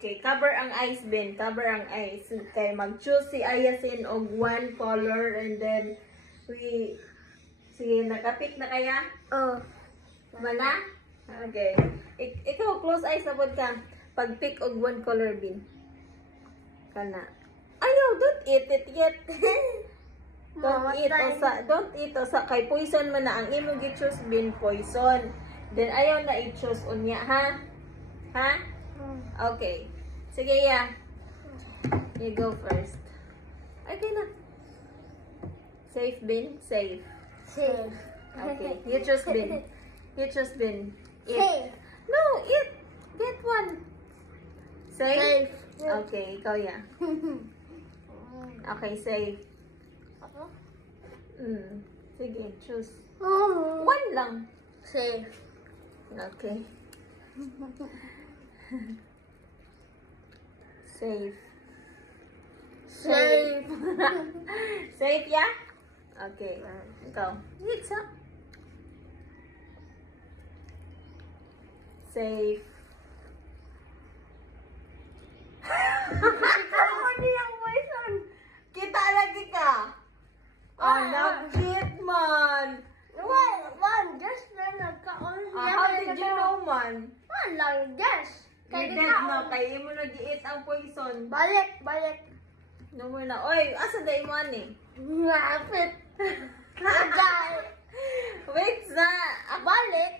Okay, cover ang eyes, Ben. Cover ang eyes. Okay, mag-choose si Ayasin og one color and then we... Sige, nakapik na kaya? Oh. Wala? Okay. Ikaw, close eyes na pod ka. Pag-pick og one color, Ben. Kana. Ayaw, don't eat it yet. Don't eat osa. Kay poison man na. Ang imo gi-choose, Ben, poison. Then, ayaw na i-choose unya, ha? Ha? Okay. Sige, ya. You go first. Okay na. Safe, Ben? Safe. Safe. Okay. You choose, Ben. You choose, Ben. Eat. Safe. No, eat. Get one. Safe? Safe. Okay, ikaw, ya. Okay, safe. Sige, choose. One lang. Safe. Okay. Safe. Safe. Safe, ya? Okay. Ikaw. Eat sa. Safe. Ano yung poison? Kita lagi ka. Oh, nag-cheat man. One, just na nagkaon. How did you know man? One lang, just. You didn't know. Kaya mo nag-eat ang poison. Balik. No more na. Oy, asa da imo ani? Lapit. Wait, sa. Balik.